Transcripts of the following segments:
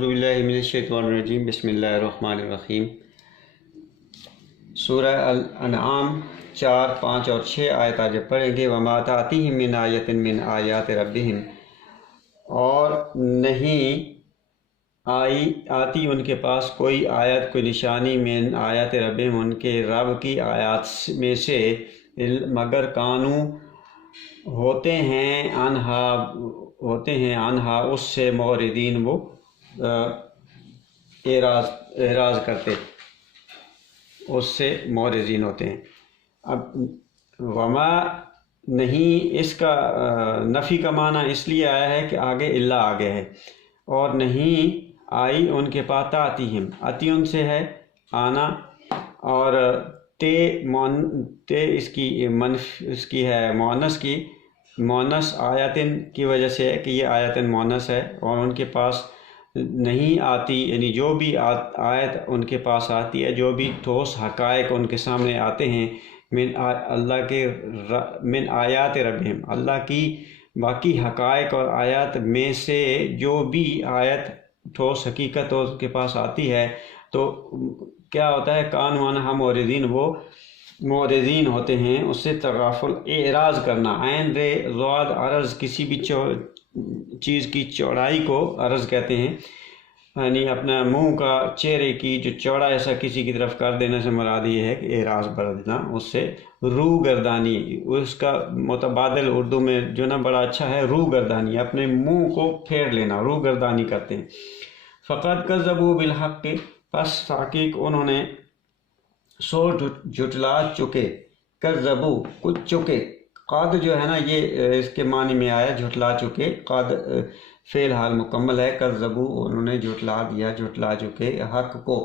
اعوذ باللہ من الشیطان الرجیم بسم اللہ الرحمن الرحیم۔ سورہ الانعام 4، 5 اور 6 آیات جب پڑھیں گے، وما تأتیہم من آیۃ من آیات ربہم، اور نہیں آتی ان کے پاس کوئی آیت، کوئی نشانی، من آیات ربہم، ان کے رب کی آیات میں سے، مگر کانوں ہوتے ہیں انہا اس سے موردین، وہ اعراض کرتے، اس سے موردین ہوتے ہیں۔ اب وما نہیں، اس کا نفی کا معنی اس لیے آیا ہے کہ آگے الا آگے ہے، اور نہیں آئی ان کے پاس، تاتیہم اتی ان سے ہے آنا، اور تے اس کی ہے مونس آیاتن کی وجہ سے ہے کہ یہ آیاتن مونس ہے، اور ان کے پاس نہیں آتی، یعنی جو بھی آیت ان کے پاس آتی ہے، جو بھی ٹھوس حقائق ان کے سامنے آتے ہیں، من آیات ربہم، اللہ کی باقی حقائق اور آیات میں سے جو بھی آیت ٹھوس حقیقت ان کے پاس آتی ہے، تو کیا ہوتا ہے، کان وانہا موردین، وہ موردین ہوتے ہیں اس سے۔ تغافل، اعراض کرنا، عین رے ضاد عرض، کسی بھی چیز کی چوڑائی کو عرض کہتے ہیں، یعنی اپنا منہ کا، چہرے کی جو چوڑا ایسا کسی کی طرف کر دینے سے مراد یہ ہے کہ اعراض برتنا، اس سے رو گردانی، اس کا متبادل اردو میں جو نا بڑا اچھا ہے، رو گردانی، اپنے منہ کو پھیر لینا، رو گردانی کرتے ہیں۔ فقد کذبوا بالحق، پس تحقیق انہوں نے سو جھٹلا چکے، کذبوا کچھ چکے، قد جو ہے نا یہ اس کے معنی میں آیا جھٹلا چکے، قد فعل حال مکمل ہے، کذبوا انہوں نے جھٹلا دیا، جھٹلا چکے حق کو،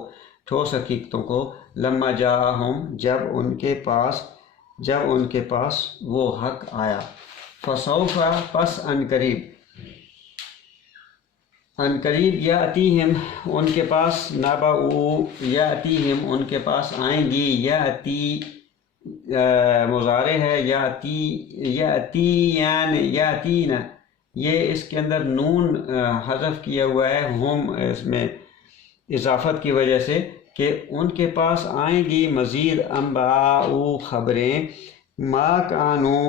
ٹھوس حقیقتوں کو، لما جاءہم جب ان کے پاس وہ حق آیا، فسوف پس ان قریب یاتیہم ان کے پاس، نبأ یاتیہم ان کے پاس آئیں گی، یاتی مضارع ہے، یاتین، یہ اس کے اندر نون حذف کیا ہوا ہے، ہم اس میں اضافت کی وجہ سے، کہ ان کے پاس آئیں گی مزید انباء خبریں، ما کانوا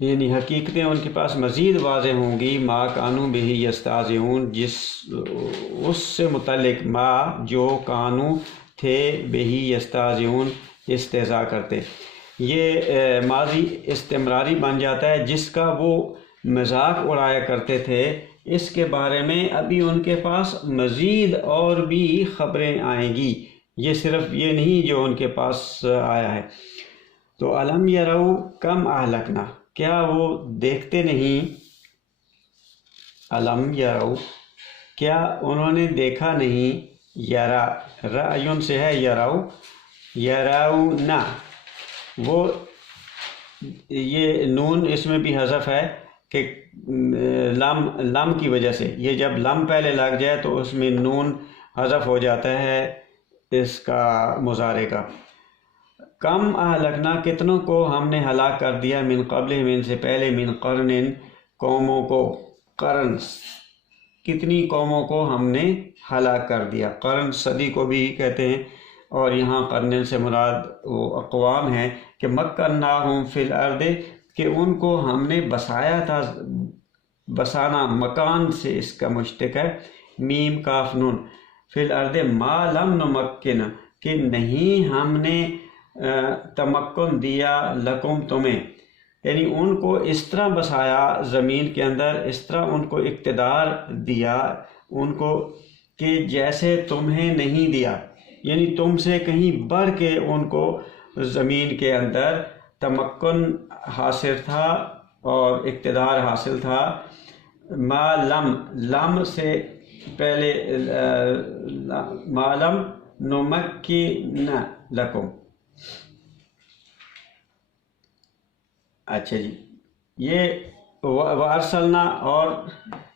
یعنی حقیقتیں ان کے پاس مزید واضح ہوں گی، ما کانوا بہ یستہزئون، اس سے متعلق، ما جو کانوا تھے، بہ یستہزئون استہزاء کرتے، یہ ماضی استمراری بن جاتا ہے، جس کا وہ مذاق اڑایا کرتے تھے، اس کے بارے میں ابھی ان کے پاس مزید اور بھی خبریں آئیں گی، یہ صرف یہ نہیں جو ان کے پاس آیا ہے۔ تو الم یروا کم اہلکنا، کیا وہ دیکھتے نہیں، الم یروا کیا انہوں نے دیکھا نہیں، یرا رأیون سے ہے، یراؤنا، وہ یہ نون اس میں بھی حذف ہے کہ لم کی وجہ سے، یہ جب لم پہلے لگ جائے تو اس میں نون حذف ہو جاتا ہے اس کا مضارع کا۔ کم اہلکنا، کتنوں کو ہم نے ہلاک کر دیا، من قبلہم ان سے پہلے، من قرن قوموں کو، قرن کتنی قوموں کو ہم نے ہلاک کر دیا، قرن صدی کو بھی کہتے ہیں، اور یہاں قرن سے مراد وہ اقوام ہیں کہ مکناہم فی الارض، کہ ان کو ہم نے بسایا تھا، بسانا مکان سے اس کا مشتق ہے، میم کاف نون، فی الارض ما لم نمکن، کہ نہیں ہم نے تمکن دیا، لکم تمہیں، یعنی ان کو اس طرح بسایا زمین کے اندر، اس طرح ان کو اقتدار دیا ان کو کہ جیسے تمہیں نہیں دیا، یعنی تم سے کہیں بڑھ کے ان کو زمین کے اندر تمکن حاصل تھا اور اقتدار حاصل تھا۔ ما لم سے پہلے، ما لم نمکن لکم، اچھا جی، یہ وارسلنا، اور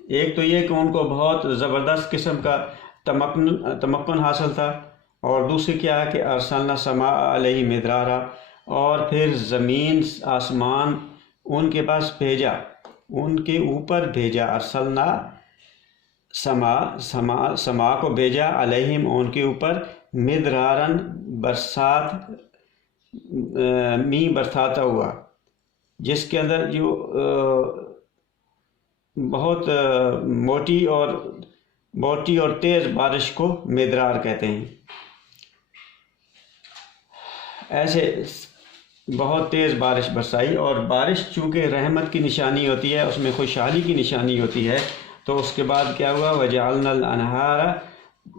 ایک تو یہ کہ ان کو بہت زبردست قسم کا تمکن حاصل تھا، اور دوسری کیا ہے کہ ارسلنا السماء علیہم مدرارا، اور پھر زمین آسمان ان کے پاس بھیجا، ان کے اوپر بھیجا، ارسلنا سما کو بھیجا علیہم ان کے اوپر مدرارن برسات می برساتا ہوا، جس کے اندر جو بہت موٹی اور تیز بارش کو مدرار کہتے ہیں۔ ایسے بہت تیز بارش برسائی، اور بارش چونکہ رحمت کی نشانی ہوتی ہے، اس میں خوشحالی کی نشانی ہوتی ہے، تو اس کے بعد کیا ہوا، وجعلنا الانہار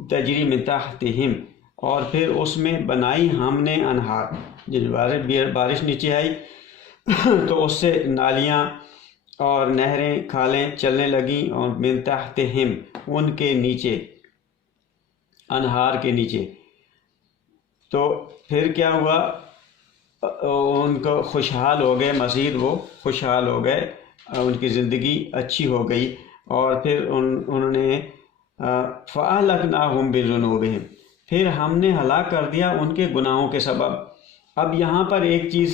تجری من تحتہم، اور پھر اس میں بنائی ہم نے انہار، جب بارش نیچے آئی تو اس سے نالیاں اور نہریں کھالیں چلنے لگیں، اور من تحتہم ان کے نیچے، انہار کے نیچے۔ تو پھر کیا ہوا، ان کو خوشحال ہو گئے، مزید وہ خوشحال ہو گئے، ان کی زندگی اچھی ہو گئی، اور پھر انہوں نے فَأَهْلَكْنَاهُمْ بِذُنُوبِهِمْ، پھر ہم نے ہلاک کر دیا ان کے گناہوں کے سبب۔ اب یہاں پر ایک چیز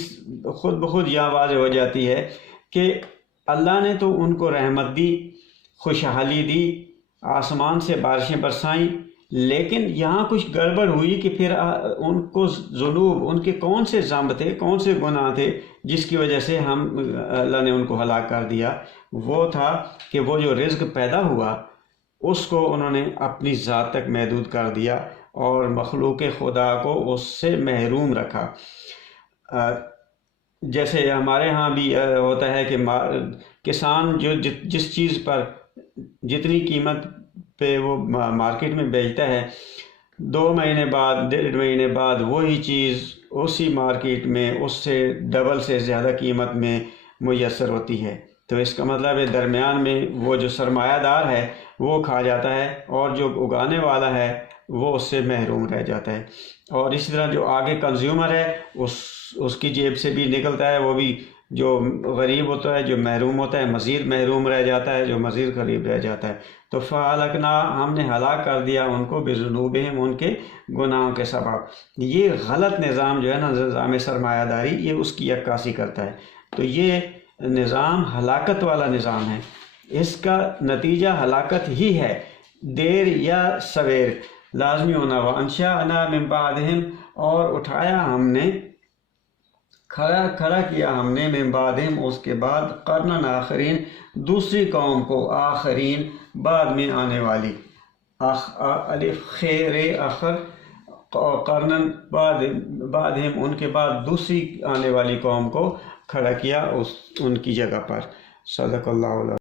خود بخود یہاں واضح ہو جاتی ہے کہ اللہ نے تو ان کو رحمت دی، خوشحالی دی، آسمان سے بارشیں برسائیں، لیکن یہاں کچھ گڑبڑ ہوئی کہ پھر ان کو ذنوب، ان کے کون سے ذنب تھے، کون سے گناہ تھے جس کی وجہ سے اللہ نے ان کو ہلاک کر دیا۔ وہ تھا کہ وہ جو رزق پیدا ہوا اس کو انہوں نے اپنی ذات تک محدود کر دیا، اور مخلوق خدا کو اس سے محروم رکھا۔ جیسے ہمارے ہاں بھی ہوتا ہے کہ کسان جو جس چیز پر جتنی قیمت پہ وہ مارکیٹ میں بیچتا ہے، 2 مہینے بعد، 1.5 مہینے بعد وہی چیز اسی مارکیٹ میں اس سے ڈبل سے زیادہ قیمت میں میسر ہوتی ہے۔ تو اس کا مطلب ہے درمیان میں وہ جو سرمایہ دار ہے وہ کھا جاتا ہے، اور جو اگانے والا ہے وہ اس سے محروم رہ جاتا ہے۔ اور اسی طرح جو آگے کنزیومر ہے اس کی جیب سے بھی نکلتا ہے، وہ بھی جو غریب ہوتا ہے، جو محروم ہوتا ہے، مزید محروم رہ جاتا ہے، جو مزید غریب رہ جاتا ہے۔ تو فَأَهْلَكْنَا، ہم نے ہلاک کر دیا ان کو بِذُنُوبِهِمْ، ان کے گناہوں کے سبب۔ یہ غلط نظام جو ہے نا، نظام سرمایہ داری، یہ اس کی عکاسی کرتا ہے۔ تو یہ نظام ہلاکت والا نظام ہے، اس کا نتیجہ ہلاکت ہی ہے، دیر یا سویر لازمی ہونا۔ وَأَنشَأْنَا مِن بَعْدِهِمْ، اور اٹھایا ہم نے، کھڑا کیا ہم نے، من بعدہم اس کے بعد، قرنن آخرین دوسری قوم کو، آخرین بعد میں آنے والی، الف خیر آخر، قرنن بعدہم ان کے بعد دوسری آنے والی قوم کو کھڑا کیا ان کی جگہ پر۔ صدق اللہ علیہ۔